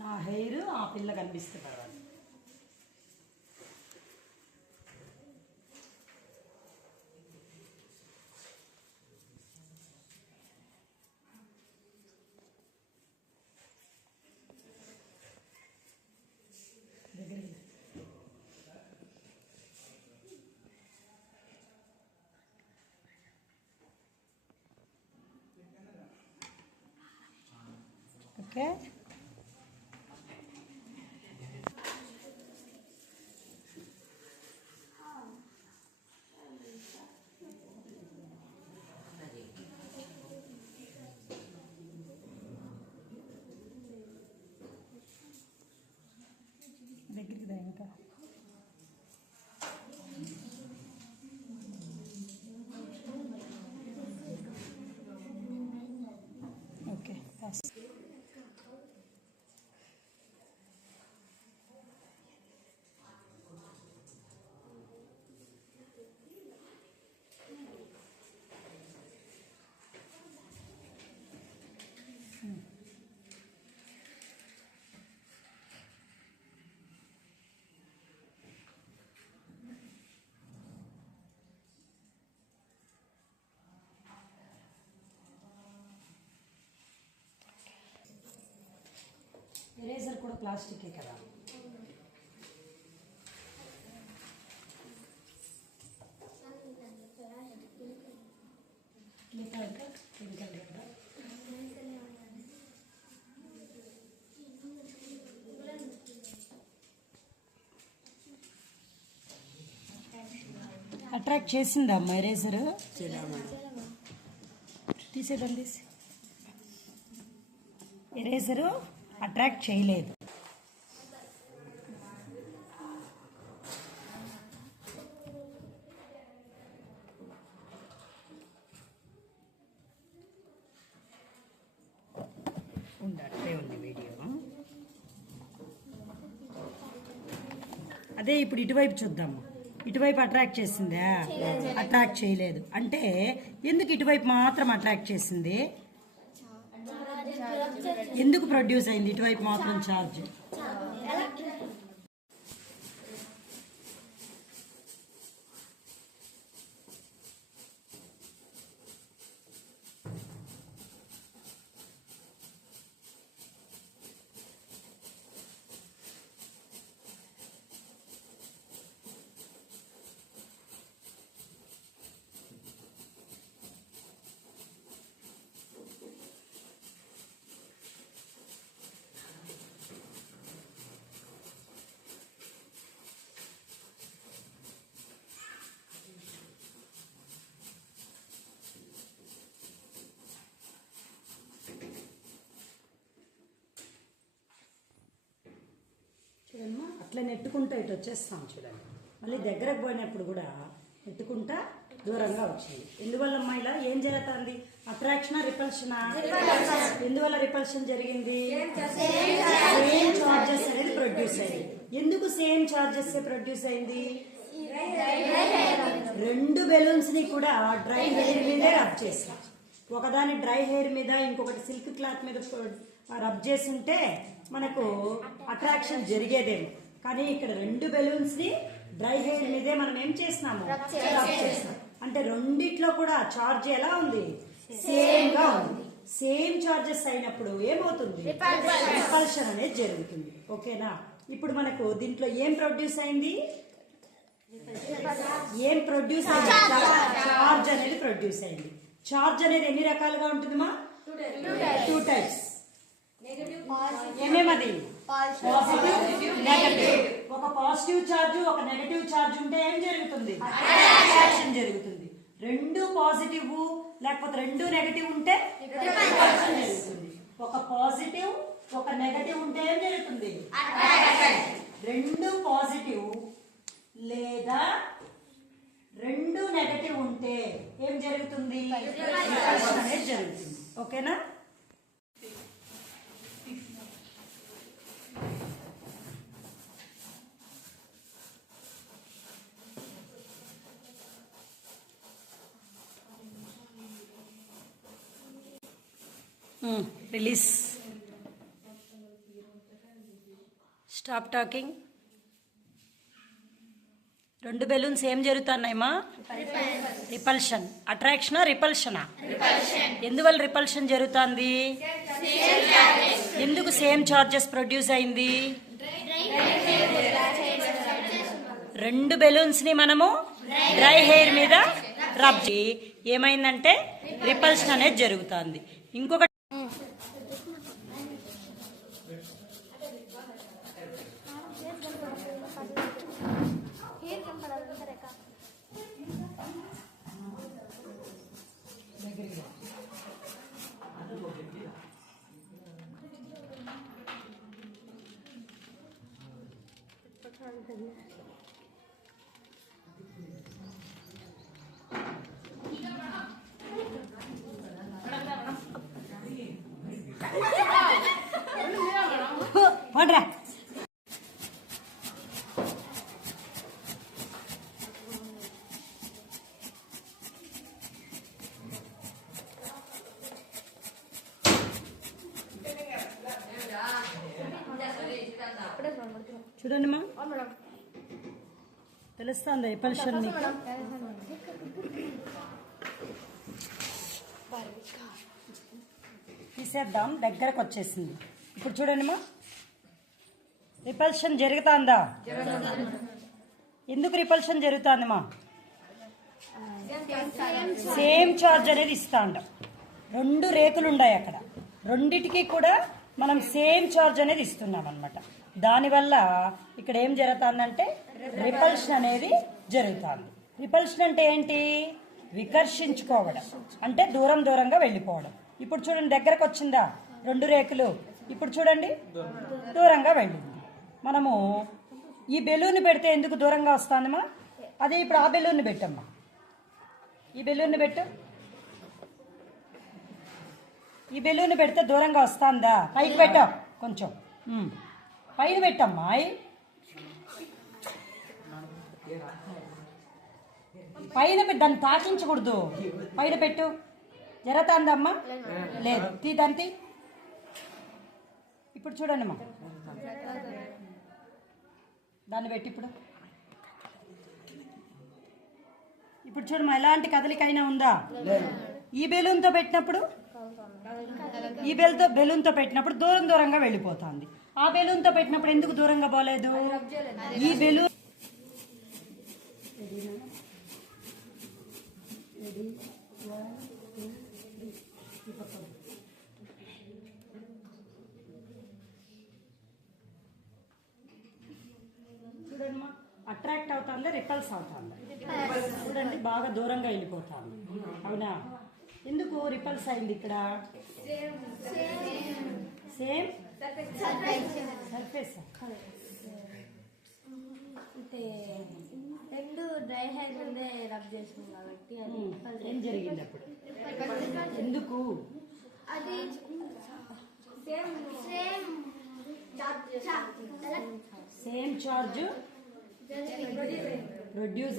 నా హెయిర్ ఆ పిల్ల కనిపిస్తే పర్వాలేదు. ఓకే, దగ్గరికి దా ఇంకా. ఓకే, ఎరేజర్ కూడా ప్లాస్టికే కదా. అట్రాక్ట్ చేసిందా అమ్మ ఎరేజర్? తీసేదండి, తీసి. ఎరేజరు అట్రాక్ట్ చేయలేదు. అట్లే ఉంది వీడియో. అదే ఇప్పుడు ఇటువైపు చూద్దాము. ఇటువైపు అట్రాక్ట్ చేసిందా? అట్రాక్ట్ చేయలేదు. అంటే ఎందుకు ఇటువైపు మాత్రం అట్రాక్ట్ చేసింది? ఎందుకు ప్రొడ్యూస్ అయింది ఇటువైపు మాత్రం ఛార్జ్? చూడమ్మా, అట్లా నెట్టుకుంటా ఇటు వచ్చేస్తాం చూడండి. మళ్ళీ దగ్గరకు పోయినప్పుడు కూడా నెట్టుకుంటా దూరంగా వచ్చింది. ఎందువల్లమ్మా ఇలా? ఏం జరుగుతుంది? అట్రాక్షనా, రిపల్షనా? ఎందువల్ల రిపల్షన్ జరిగింది? సేమ్ చార్జెస్ అనేది ప్రొడ్యూస్ అయింది. ఎందుకు సేమ్ చార్జెస్ ప్రొడ్యూస్ అయింది? రెండు బెలూన్స్ ని కూడా డ్రై హెయిర్ మీదే రబ్ చేసాం. ఒకదాని డ్రై హెయిర్ మీద, ఇంకొకటి సిల్క్ క్లాత్ మీద రబ్ చేసి ఉంటే మనకు అట్రాక్షన్ జరిగేదేమో. కానీ ఇక్కడ రెండు బెలూన్స్ ని డ్రై హెయిర్ మీదే మనం ఏం చేసినాము? రబ్ చేసినాం. అంటే రెండిట్లో కూడా చార్జ్ ఎలా ఉంది? సేమ్ గా ఉంది. సేమ్ చార్జెస్ అయినప్పుడు ఏమవుతుంది? రిపల్షన్ అనేది జరుగుతుంది. ఓకేనా? ఇప్పుడు మనకు దీంట్లో ఏం ప్రొడ్యూస్ అయింది? ఏం ప్రొడ్యూస్ అయింది? చార్జ్ అనేది ప్రొడ్యూస్ అయింది. చార్జ్ అనేది ఎన్ని రకాలుగా ఉంటుందమ్మా? Two types. ఏమేమది? Positive, negative. ఒక పాజిటివ్ చార్జ్, ఒక నెగటివ్ చార్జ్ ఉంటే ఏం జరుగుతుంది? అట్రాక్షన్ జరుగుతుంది. రెండు పాజిటివ్ లేకపోతే రెండు నెగటివ్ ఉంటే రిపల్షన్ జరుగుతుంది. ఒక పాజిటివ్, ఒక నెగటివ్ ఉంటే ఏం జరుగుతుంది? రెండు పాజిటివ్ లేదా రెండు నెగటివ్ ఉంటే ఏం జరుగుతుంది? రిపల్షన్ అనేది జరుగుతుంది. ఓకేనా? రిలీజ్. Stop talking. రెండు బెలూన్స్ ఏం జరుగుతున్నాయమ్మా? రిపల్షన్. అట్రాక్షనా రిపల్షనా? ఎందువల్ల రిపల్షన్ జరుగుతుంది? ఎందుకు సేమ్ చార్జెస్ ప్రొడ్యూస్ అయింది? రెండు బెలూన్స్ ని మనము డ్రై హెయిర్ మీద రబ్ ఏమైందంటే రిపల్షన్ అనేది జరుగుతుంది. ఇంకొకటి పడరా చూడండిమా, తెలుస్తుంది రిపల్షన్ మీకు. తీసేద్దాం, దగ్గరకు వచ్చేసింది. ఇప్పుడు చూడండిమా, రిపల్షన్ జరుగుతుందా? ఎందుకు రిపల్షన్ జరుగుతుందిమా? సేమ్ చార్జ్ అనేది ఇస్తా ఉంటాం. రెండు రేకులు ఉన్నాయి అక్కడ, రెండిటికి కూడా మనం సేమ్ చార్జ్ అనేది ఇస్తున్నాం అనమాట. దానివల్ల ఇక్కడ ఏం జరుగుతుందంటే రిపల్షన్ అనేది జరుగుతుంది. రిపల్షన్ అంటే ఏంటి? వికర్షించుకోవడం, అంటే దూరం దూరంగా వెళ్ళిపోవడం. ఇప్పుడు చూడండి, దగ్గరకు వచ్చిందా రెండు రేకులు? ఇప్పుడు చూడండి, దూరంగా వెళ్ళింది. మనము ఈ బెలూన్ పెడితే ఎందుకు దూరంగా వస్తుందమ్మా? అదే ఇప్పుడు ఆ బెలూన్ పెట్టమ్మా, ఈ బెలూన్ పెట్టు. ఈ బెలూన్ పెడితే దూరంగా వస్తుందా? పైకి పెట్టా, కొంచెం పైన పెట్టమ్మా. పైన దాన్ని తాకించకూడదు, పైన పెట్టు. జరుగుతుందమ్మా? లేదు, తీదంతి. ఇప్పుడు చూడండి అమ్మా, దాన్ని పెట్టి ఇప్పుడు చూడమ్మా, ఎలాంటి కదలికైనా ఉందా? ఈ బెలూన్తో పెట్టినప్పుడు, ఈ బెలూన్తో పెట్టినప్పుడు దూరం దూరంగా వెళ్ళిపోతుంది. ఆ బెలూన్తో పెట్టినప్పుడు ఎందుకు దూరంగా పోలేదు? ఈ బెలూన్ చూడమ్మా, అట్రాక్ట్ అవుతుందా రిపల్స్ అవుతుందా? చూడండి, బాగా దూరంగా వెళ్ళిపోతుంది. అవునా? ఎందుకు రిపల్స్ అయింది ఇక్కడ? Same surface. రెండు డ్రై హెయిర్ ముందే రబ్ చేసింది కాబట్టి ఏం జరిగింది అప్పుడు? ఎందుకు? అది సేమ్ చార్జ్ ప్రొడ్యూస్.